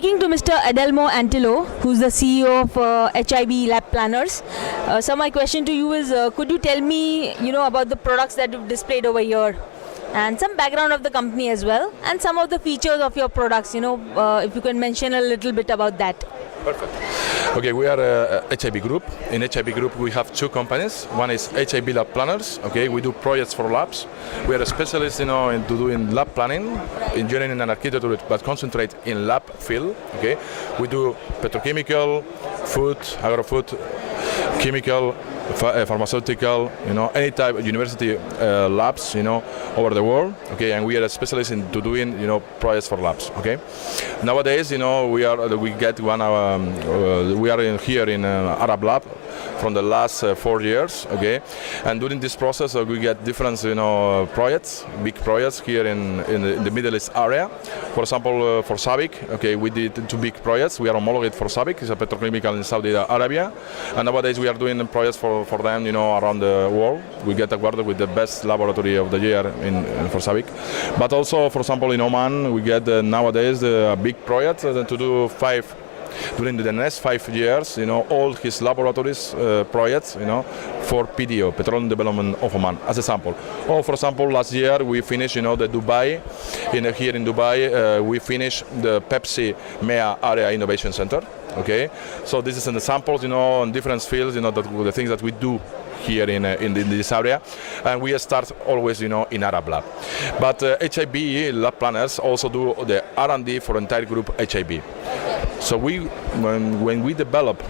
speaking to Mr. Adelmo Antilo, who's the CEO of HIB Lab Planners. So my question to you is, could you tell me, about the products that you've displayed over here, and some background of the company as well, and some of the features of your products? If you can mention a little bit about that. Perfect. Okay, we are a HIB Group. In HIB Group, we have two companies. One is HIB Lab Planners. Okay, we do projects for labs. We are a specialist, in doing lab planning, engineering and architecture, but concentrate in lab field. Okay, we do petrochemical, food, agro-food, chemical, pharmaceutical, any type of university labs, over the world. Okay, and we are a specialist in doing, projects for labs. Okay, nowadays, we are here in Arab Lab from the last 4 years. Okay, and during this process, we get different, projects, big projects here in the Middle East area. For example, for SABIC, okay, we did 2 big projects. We are homologated for SABIC, it's a petrochemical in Saudi Arabia, and nowadays we are doing projects for them, around the world. We get awarded with the best laboratory of the year for SABIC. But also, for example, in Oman, we get nowadays a big project to do during the next 5 years, all his laboratories projects, for PDO, Petroleum Development of Oman, as a sample. Or, for example, last year we finished, the Dubai, here in Dubai, we finished the Pepsi MEA Area Innovation Center. Okay, so this is an examples, in different fields, the things that we do here in this area, and we start always, in Arab Lab. But HIB Lab Planners also do the R&D for entire group HIB. So when we develop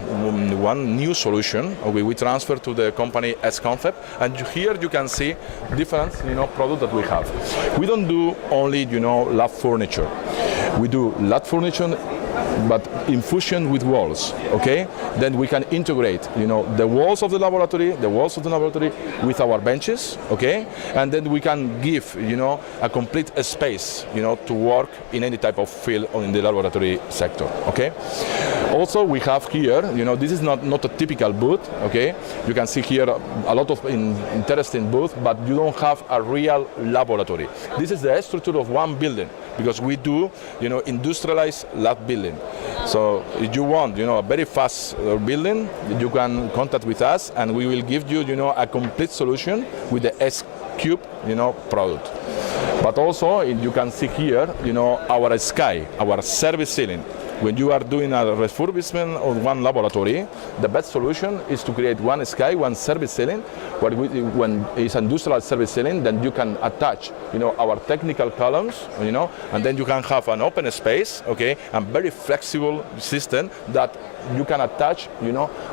one new solution, okay, we transfer to the company as concept, and here you can see different, products that we have. We don't do only, lab furniture. We do lab furniture, but in fusion with walls. Okay, then we can integrate, the walls of the laboratory, with our benches. Okay, and then we can give, a complete space, to work in any type of field or in the laboratory sector. Okay. Also, we have here, this is not a typical booth. Okay, you can see here a lot of interesting booths, but you don't have a real laboratory. This is the structure of one building, because we do, industrialized lab building. So if you want, a very fast building, you can contact with us, and we will give you, a complete solution with the S-Cube, product. But also, you can see here, our Sky, our service ceiling. When you are doing a refurbishment of one laboratory, the best solution is to create one Sky, one service ceiling. When it's industrial service ceiling, then you can attach, our technical columns, and then you can have an open space, okay, and very flexible system that you can attach,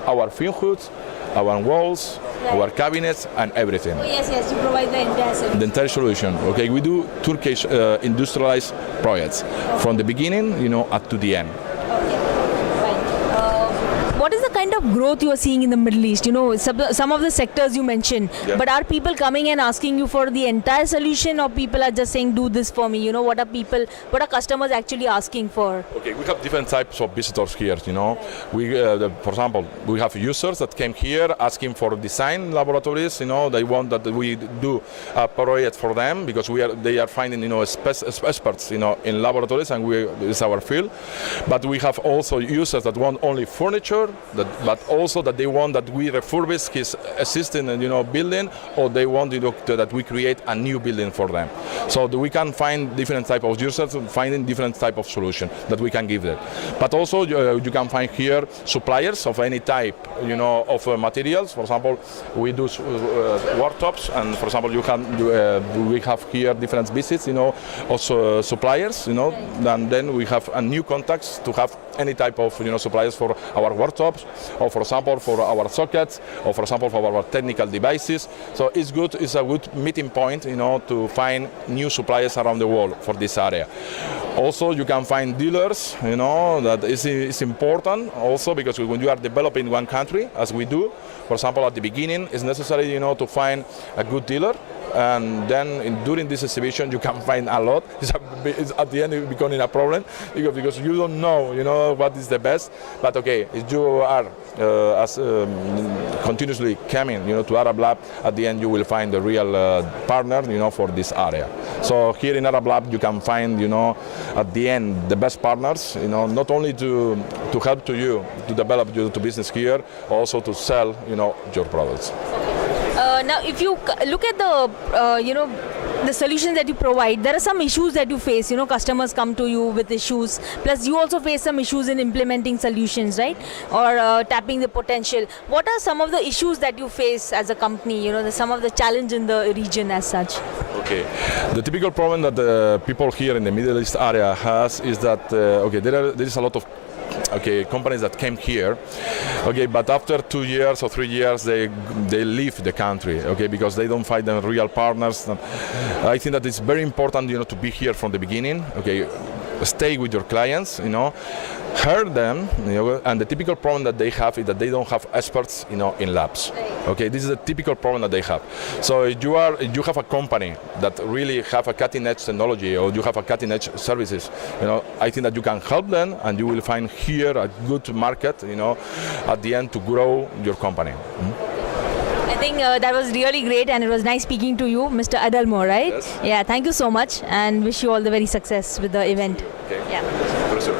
our fume hoods, our walls, our cabinets, and everything. Oh, yes, you provide the entire solution. The entire solution. Okay, we do Turkish industrialized projects from the beginning, up to the end. What is the kind of growth you are seeing in the Middle East? Some of the sectors you mentioned, yeah. But are people coming and asking you for the entire solution, or people are just saying, do this for me? What are customers actually asking for? Okay, we have different types of visitors here, We, for example, we have users that came here asking for design laboratories, they want that we do a project for them, because they are finding, experts, in laboratories, and it's our field. But we have also users that want only furniture, but also that they want that we refurbish his existing, building, or they want, that we create a new building for them. So we can find different type of users, finding different type of solution that we can give them. But also you can find here suppliers of any type, of materials. For example, we do worktops, and for example, we have here different visits, also suppliers, and then we have a new contacts to have any type of, suppliers for our worktops, or for example for our sockets, or for example for our technical devices. So it's a good meeting point, to find new suppliers around the world for this area. Also, you can find dealers, that is important also, because when you are developing one country, as we do, for example, at the beginning, it's necessary, to find a good dealer, and then during this exhibition you can find a lot. It's at the end it's becoming a problem because you don't know, what is the best. But okay, if you are continuously coming, to Arab Lab, at the end you will find the real partner, for this area. So here in Arab Lab you can find, at the end the best partners, not only to help to you to develop your business here, also to sell, your products. Now, if you look at the, the solutions that you provide, there are some issues that you face. Customers come to you with issues. Plus, you also face some issues in implementing solutions, right? Or tapping the potential. What are some of the issues that you face as a company? Some of the challenge in the region as such. Okay, the typical problem that the people here in the Middle East area has is that there is a lot of companies that came here, but after 2 years or 3 years they leave the country, because they don't find them real partners. I think that it's very important, to be here from the beginning. Stay with your clients, hear them, and the typical problem that they have is that they don't have experts, in labs. This is a typical problem that they have. So if you have a company that really have a cutting-edge technology, or you have a cutting-edge services, I think that you can help them, and you will find here a good market, at the end to grow your company. I think that was really great, and it was nice speaking to you, Mr. Adalmo, right? Yes. Yeah, thank you so much, and wish you all the very success with the event. Okay. Yeah. Pleasure.